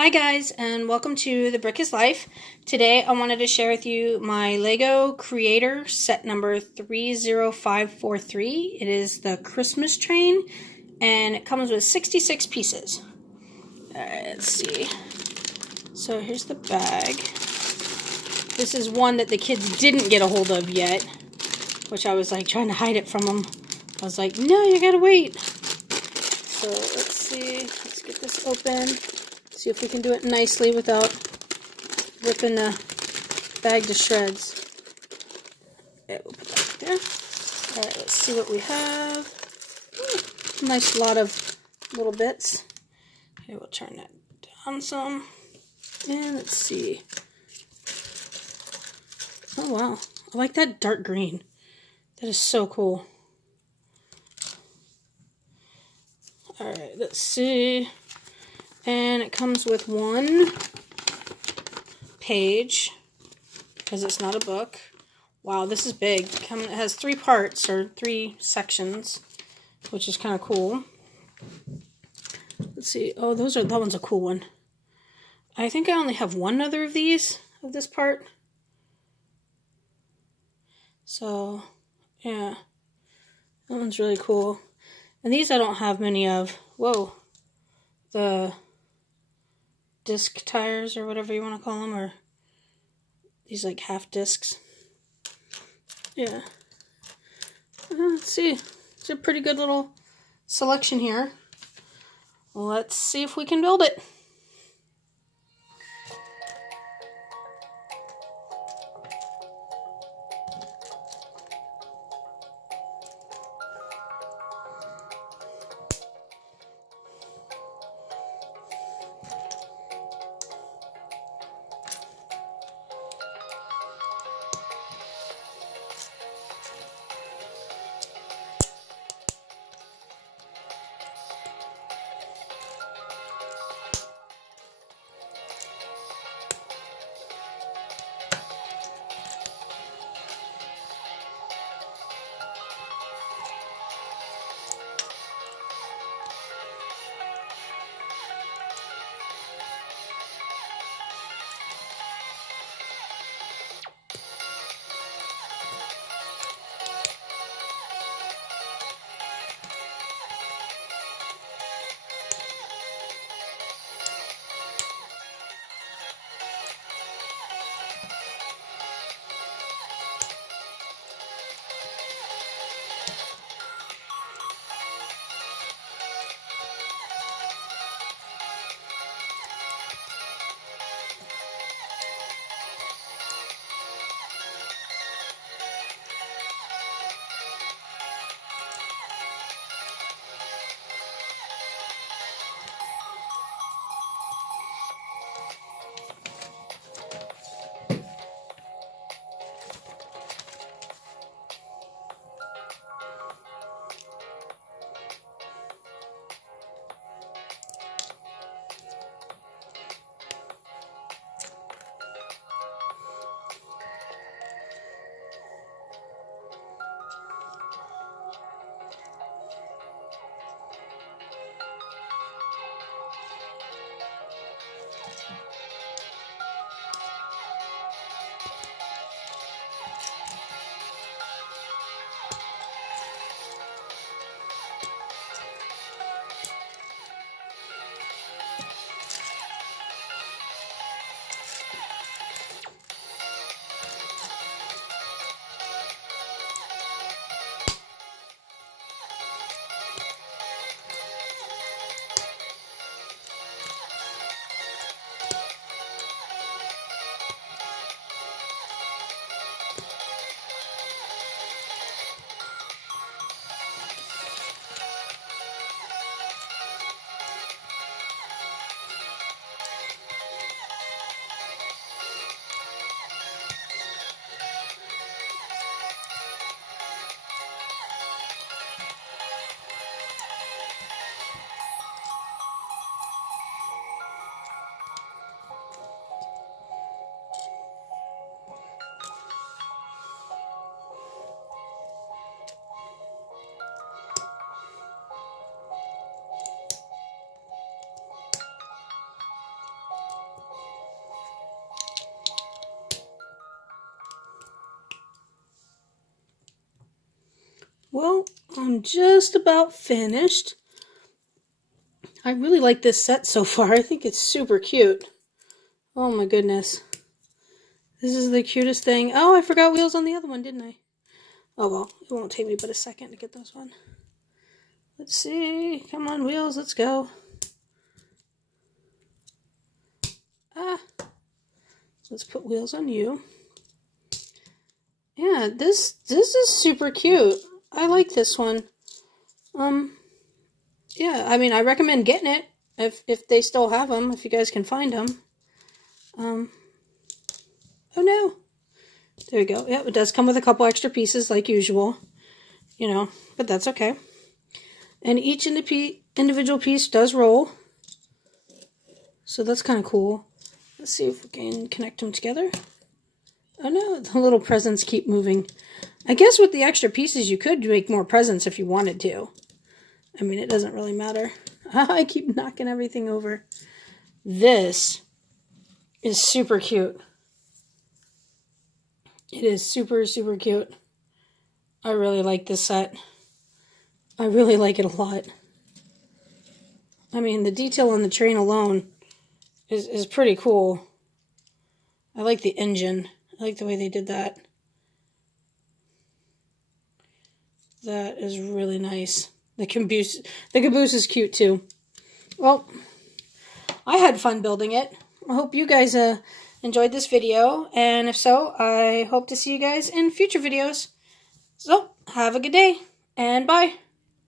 Hi guys, and welcome to The Brick is Life. Today I wanted to share with you my Lego Creator set number 30543. It is the Christmas train, and it comes with 66 pieces. Alright, let's see. So here's the bag. This is one that the kids didn't get a hold of yet, which I was like trying to hide it from them. I was like, no, you gotta wait. So let's see. Let's get this open. See if we can do it nicely without ripping the bag to shreds. Okay, we'll put that there. Alright, let's see what we have. Ooh, nice lot of little bits. Okay, we'll turn that down some. And let's see. Oh wow, I like that dark green. That is so cool. Alright, let's see. And it comes with one page, because it's not a book. Wow, this is big. It has 3 parts, or 3 sections, which is kind of cool. Let's see. Oh, that one's a cool one. I think I only have one other of these, of this part. So, yeah. That one's really cool. And these I don't have many of. Whoa. The disc tires, or whatever you want to call them, or these like half discs. Yeah. Let's see. It's a pretty good little selection here. Let's see if we can build it. I'm just about finished. I really like this set so far. I think it's super cute. Oh my goodness. This is the cutest thing. Oh, I forgot wheels on the other one, didn't I? Oh well, it won't take me but a second to get those one. Let's see. Come on, wheels, let's go. Let's put wheels on you. Yeah, this is super cute. I like this one. Yeah, I mean, I recommend getting it if they still have them, if you guys can find them. Oh no. There we go. Yeah, it does come with a couple extra pieces like usual. You know, but that's okay. And each individual piece does roll. So that's kind of cool. Let's see if we can connect them together. Oh no, the little presents keep moving. I guess with the extra pieces you could make more presents if you wanted to. I mean, it doesn't really matter. I keep knocking everything over. This is super cute. It is super, super cute. I really like this set. I really like it a lot. I mean, the detail on the train alone is pretty cool. I like the engine. I like the way they did that. That is really nice. The caboose is cute too. Well, I had fun building it. I hope you guys enjoyed this video, and if so, I hope to see you guys in future videos. So, have a good day, and bye!